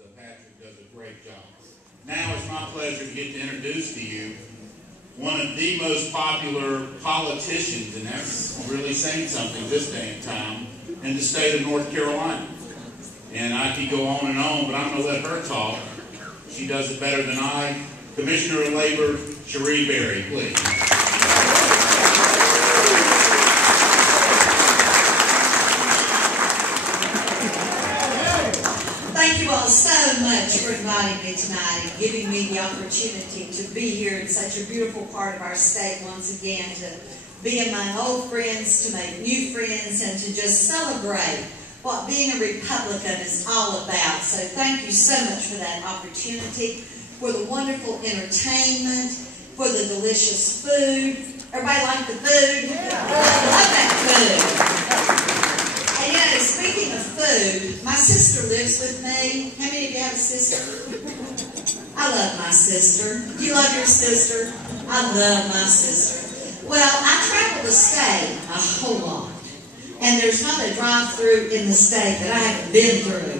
So Patrick does a great job. Now it's my pleasure to get to introduce to you one of the most popular politicians, and that's really saying something this day and time, in the state of North Carolina. And I could go on, but I'm going to let her talk. She does it better than I. Commissioner of Labor, Cherie Berry, please. Thank you all so much for inviting me tonight and giving me the opportunity to be here in such a beautiful part of our state once again, to be among old friends, to make new friends, and to just celebrate what being a Republican is all about. So thank you so much for that opportunity, for the wonderful entertainment, for the delicious food. Everybody like the food? Yeah. I love that food. And you know, speaking of food, my sister lives with me. How many of you have a sister? I love my sister. Do you love your sister? I love my sister. Well, I travel the state a whole lot. And there's not a drive-through in the state that I haven't been through.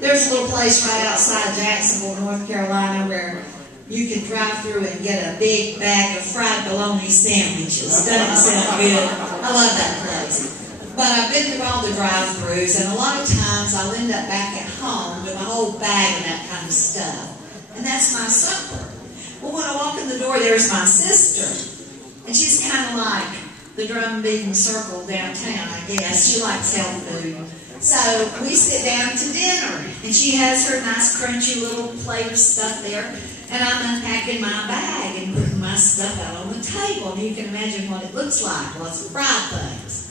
There's a little place right outside Jacksonville, North Carolina, where you can drive through and get a big bag of fried bologna sandwiches. Doesn't it sound good? I love that place. But I've been through all the drive-throughs, and a lot of times I'll end up back at home with a whole bag of that kind of stuff. And that's my supper. Well, when I walk in the door, there's my sister. And she's kind of like the drum beating circle downtown, I guess. She likes health food. So we sit down to dinner, and she has her nice crunchy little plate of stuff there, and I'm unpacking my bag and putting my stuff out on the table. And you can imagine what it looks like, lots of fried things.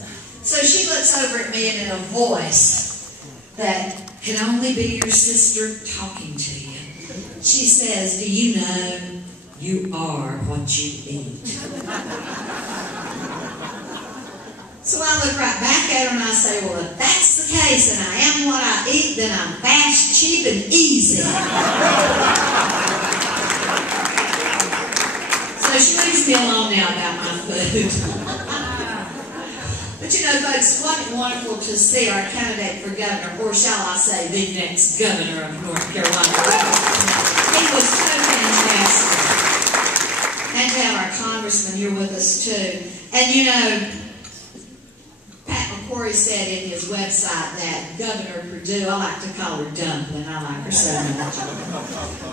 So she looks over at me, and in a voice that can only be your sister talking to you, she says, "Do you know you are what you eat?" So I look right back at her and I say, "Well, if that's the case and I am what I eat, then I'm fast, cheap, and easy." So she leaves me alone now about my food. But you know, folks, wasn't it wonderful to see our candidate for governor, or shall I say, the next governor of North Carolina? He was so fantastic. And to have our congressman here with us, too. And you know, Corey said in his website that Governor Perdue, I like to call her Dumpling, I like her so much,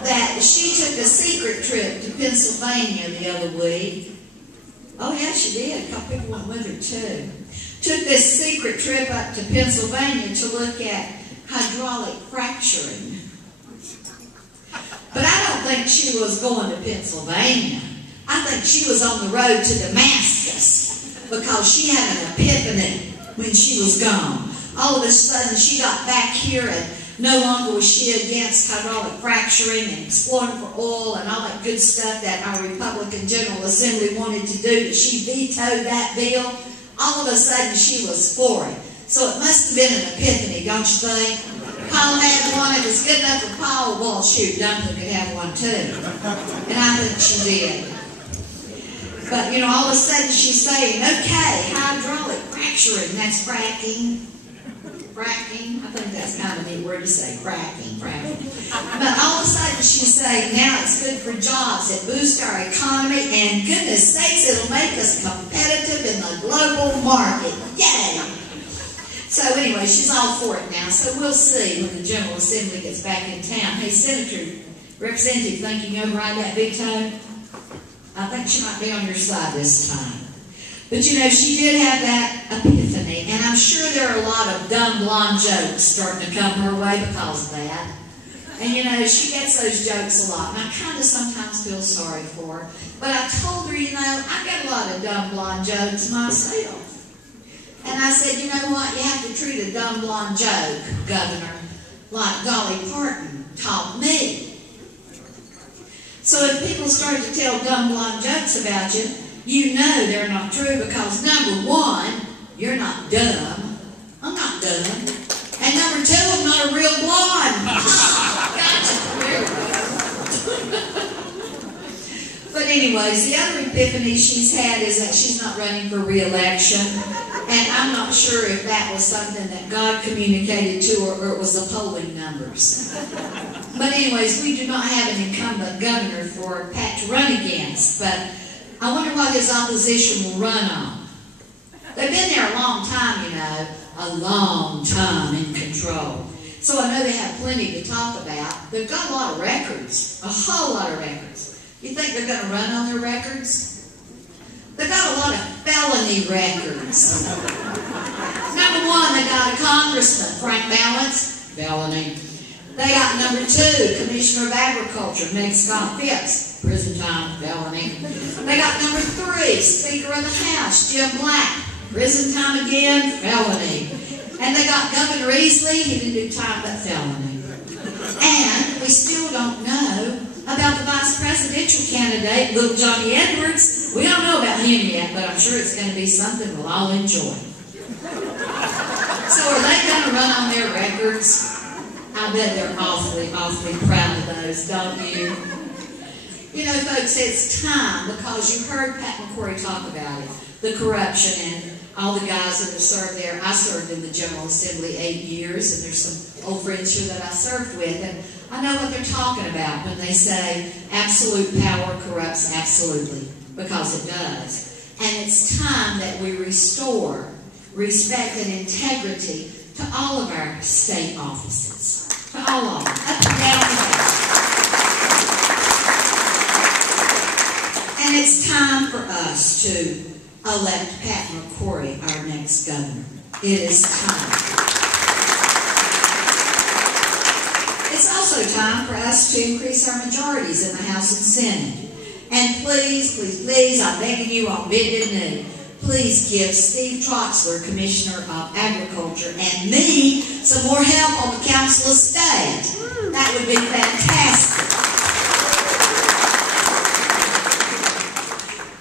that she took a secret trip to Pennsylvania the other week. Oh yeah, she did. A couple people went with her too. Took this secret trip up to Pennsylvania to look at hydraulic fracturing. But I don't think she was going to Pennsylvania. I think she was on the road to Damascus because she had an epiphany when she was gone. All of a sudden, she got back here, and no longer was she against hydraulic fracturing and exploring for oil and all that good stuff that our Republican General Assembly wanted to do, that she vetoed that bill. All of a sudden, she was for it. So it must have been an epiphany, don't you think? Paul had one. It was good enough for Paul. Well, shoot, Dumpling could have one too. And I think she did. But, you know, all of a sudden she's saying, okay, hydraulic fracturing, that's fracking. Fracking, I think that's kind of a neat word to say, fracking. But all of a sudden she's saying, now it's good for jobs, it boosts our economy, and goodness sakes, it'll make us competitive in the global market. Yay! So anyway, she's all for it now, so we'll see when the General Assembly gets back in town. Hey, Senator, Representative, think you can override that veto? I think she might be on your side this time. But you know, she did have that epiphany, and I'm sure there are a lot of dumb blonde jokes starting to come her way because of that. And you know, she gets those jokes a lot, and I kind of sometimes feel sorry for her. But I told her, you know, I got a lot of dumb blonde jokes myself. And I said, you know what, you have to treat a dumb blonde joke, Governor, like Dolly Parton taught me. So if people start to tell dumb blonde jokes about you, you know they're not true because number one, you're not dumb. I'm not dumb. And number two, I'm not a real blonde. Gotcha. But anyways, the other epiphany she's had is that she's not running for re-election. And I'm not sure if that was something that God communicated to her or it was the polling numbers. But anyways, we do not have an incumbent governor for Pat to run against. But I wonder what his opposition will run on. They've been there a long time, you know. A long time in control. So I know they have plenty to talk about. They've got a lot of records. A whole lot of records. You think they're going to run on their records? They've got a lot of felony records. Number one, they got a congressman, Frank Balance, felony. They got number two, Commissioner of Agriculture, Meg Scott Phipps, prison time, felony. They got number three, Speaker of the House, Jim Black, prison time again, felony. And they got Governor Easley, he didn't do time but felony. And we still don't know about the vice presidential candidate, little Johnny Edwards. We don't know about him yet, but I'm sure it's going to be something we'll all enjoy. So are they going to run on their records? I bet they're awfully, awfully proud of those, don't you? You know, folks, it's time, because you heard Pat McCrory talk about it, the corruption and all the guys that have served there. I served in the General Assembly 8 years, and there's some old friends here that I served with, and I know what they're talking about when they say absolute power corrupts absolutely, because it does. And it's time that we restore respect and integrity to all of our state offices, to all of them, up and down the way. And it's time for us to elect Pat McCrory, our next governor. It is time. It's also time for us to increase our majorities in the House and Senate. And please, please, please, I'm begging you on bended knee, please give Steve Troxler, Commissioner of Agriculture, and me some more help on the Council of State. That would be fantastic.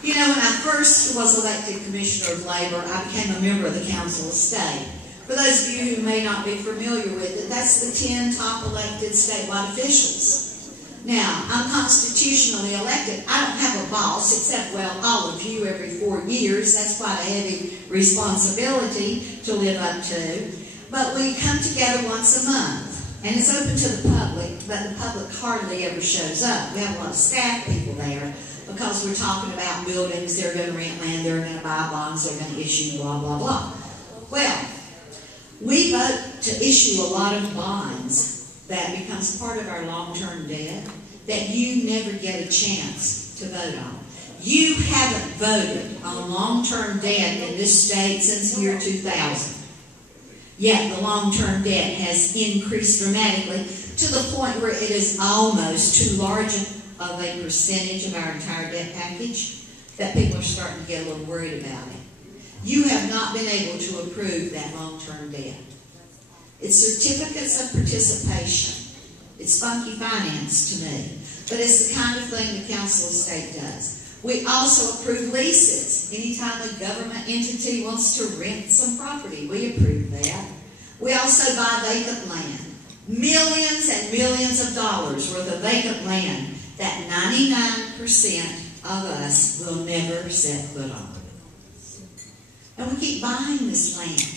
You know, when I first was elected Commissioner of Labor, I became a member of the Council of State. For those of you who may not be familiar with it, that's the 10 top elected statewide officials. Now, I'm constitutionally elected. I don't have a boss, except, well, all of you every 4 years. That's quite a heavy responsibility to live up to. But we come together once a month, and it's open to the public, but the public hardly ever shows up. We have a lot of staff people there, because we're talking about buildings, they're going to rent land, they're going to buy bonds, they're going to issue blah, blah, blah. Well, we vote to issue a lot of bonds that becomes part of our long-term debt that you never get a chance to vote on. You haven't voted on long-term debt in this state since the year 2000. Yet the long-term debt has increased dramatically to the point where it is almost too large of a percentage of our entire debt package that people are starting to get a little worried about it. You have not been able to approve that long-term debt. It's certificates of participation. It's funky finance to me, but it's the kind of thing the Council of State does. We also approve leases. Anytime a government entity wants to rent some property, we approve that. We also buy vacant land. Millions and millions of dollars worth of vacant land that 99% of us will never set foot on. And we keep buying this land.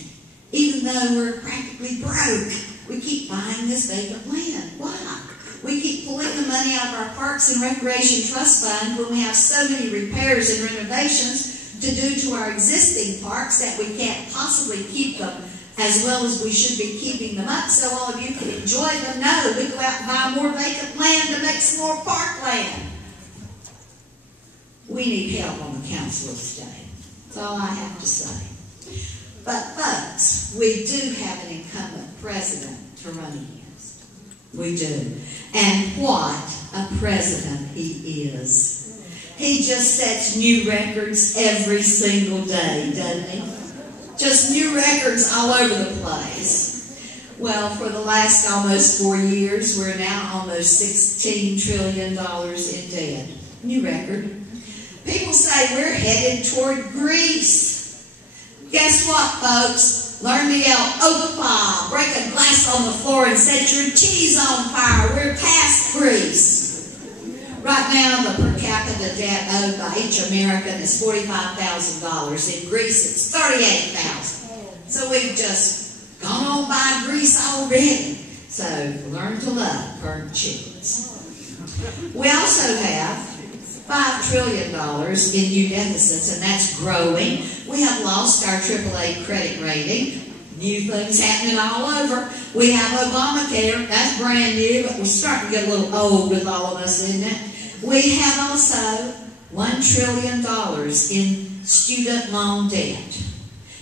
Even though we're practically broke, we keep buying this vacant land. Why? We keep pulling the money out of our Parks and Recreation Trust Fund when we have so many repairs and renovations to do to our existing parks that we can't possibly keep them as well as we should be keeping them up so all of you can enjoy them. No, we go out and buy more vacant land to make some more parkland. We need help on the Council of State. That's all I have to say. But folks, we do have an incumbent president to run against. We do. And what a president he is. He just sets new records every single day, doesn't he? Just new records all over the place. Well, for the last almost 4 years, we're now almost $16 trillion in debt. New record. People say we're headed toward Greece. Guess what, folks? Learn to yell, "Opa!" Break a glass on the floor and set your cheese on fire. We're past Greece. Right now, the per capita debt owed by each American is $45,000. In Greece, it's $38,000. So we've just gone on by Greece already. So learn to love burnt chickens. We also have $5 trillion in new deficits, and that's growing. We have lost our AAA credit rating. New things happening all over. We have Obamacare. That's brand new, but we're starting to get a little old with all of us, isn't it? We have also $1 trillion in student loan debt.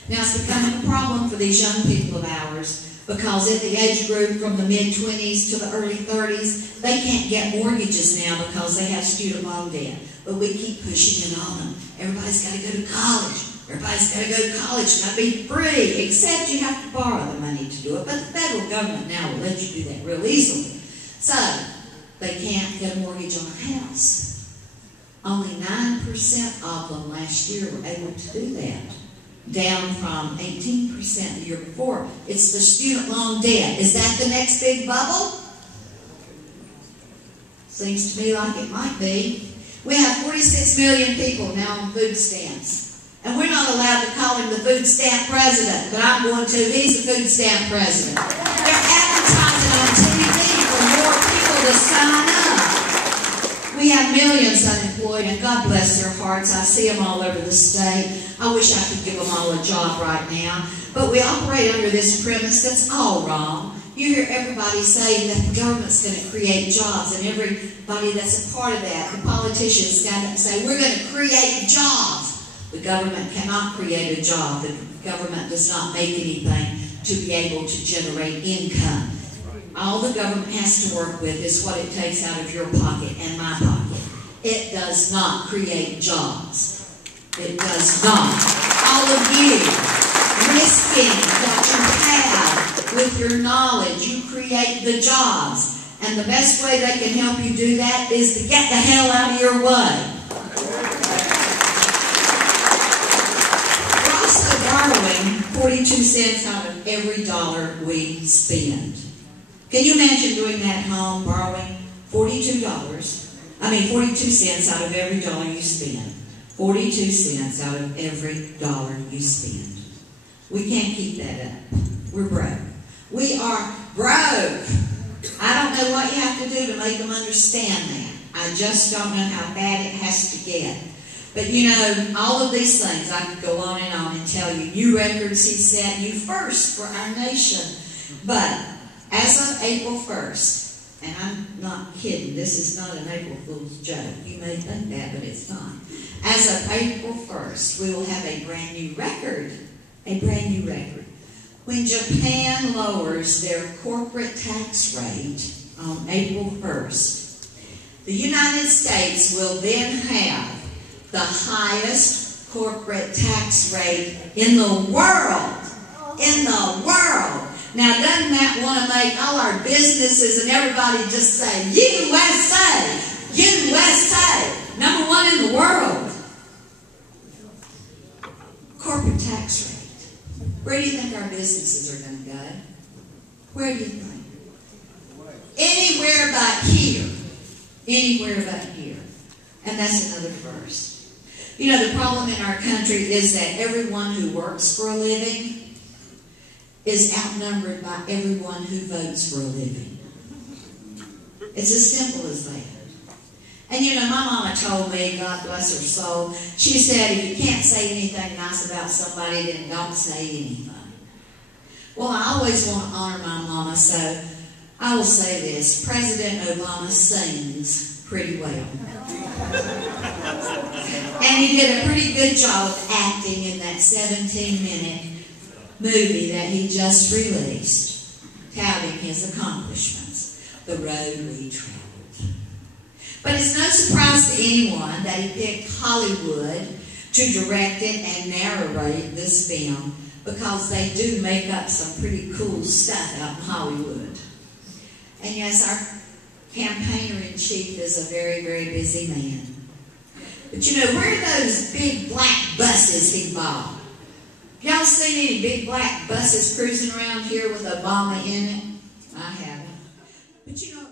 Now, it's becoming a problem for these young people of ours because in the age group from the mid-20s to the early 30s, they can't get mortgages now because they have student loan debt. But we keep pushing it on them. Everybody's got to go to college. Everybody's got to go to college. It's got to be free, except you have to borrow the money to do it. But the federal government now will let you do that real easily. So, they can't get a mortgage on a house. Only 9% of them last year were able to do that, down from 18% the year before. It's the student loan debt. Is that the next big bubble? Seems to me like it might be. We have 46 million people now on food stamps. And we're not allowed to call him the food stamp president, but I'm going to. He's the food stamp president. They're advertising on TV for more people to sign up. We have millions unemployed, and God bless their hearts. I see them all over the state. I wish I could give them all a job right now. But we operate under this premise that's all wrong. You hear everybody saying that the government's going to create jobs, and everybody that's a part of that, the politicians stand up and say, we're going to create jobs. The government cannot create a job. The government does not make anything to be able to generate income. All the government has to work with is what it takes out of your pocket and my pocket. It does not create jobs. It does not. All of you risking what you have with your knowledge, you create the jobs. And the best way they can help you do that is to get the hell out of your way. Borrowing 42 cents out of every dollar we spend. Can you imagine doing that at home, borrowing 42 cents out of every dollar you spend? 42 cents out of every dollar you spend. We can't keep that up. We're broke. We are broke. I don't know what you have to do to make them understand that. I just don't know how bad it has to get. But you know, all of these things, I could go on and tell you. New records he set, you first for our nation. But as of April 1st, and I'm not kidding, this is not an April Fool's joke. You may think that, but it's not. As of April 1st, we will have a brand new record. A brand new record. When Japan lowers their corporate tax rate on April 1st, the United States will then have the highest corporate tax rate in the world. In the world. Now, doesn't that want to make all our businesses and everybody just say, USA, USA, #1 in the world. Corporate tax rate. Where do you think our businesses are going to go? Where do you think? Anywhere but here. Anywhere but here. And that's another first. You know, the problem in our country is that everyone who works for a living is outnumbered by everyone who votes for a living. It's as simple as that. And you know, my mama told me, God bless her soul, she said, if you can't say anything nice about somebody, then don't say anything. Well, I always want to honor my mama, so I will say this. President Obama sings pretty well. And he did a pretty good job of acting in that 17-minute movie that he just released, touting his accomplishments, The Road We Traveled. But it's no surprise to anyone that he picked Hollywood to direct it and narrate this film, because they do make up some pretty cool stuff out in Hollywood. And yes, our campaigner-in-chief is a very, very busy man. But you know, where are those big black buses he bought? Y'all seen any big black buses cruising around here with Obama in it? I haven't. But you know,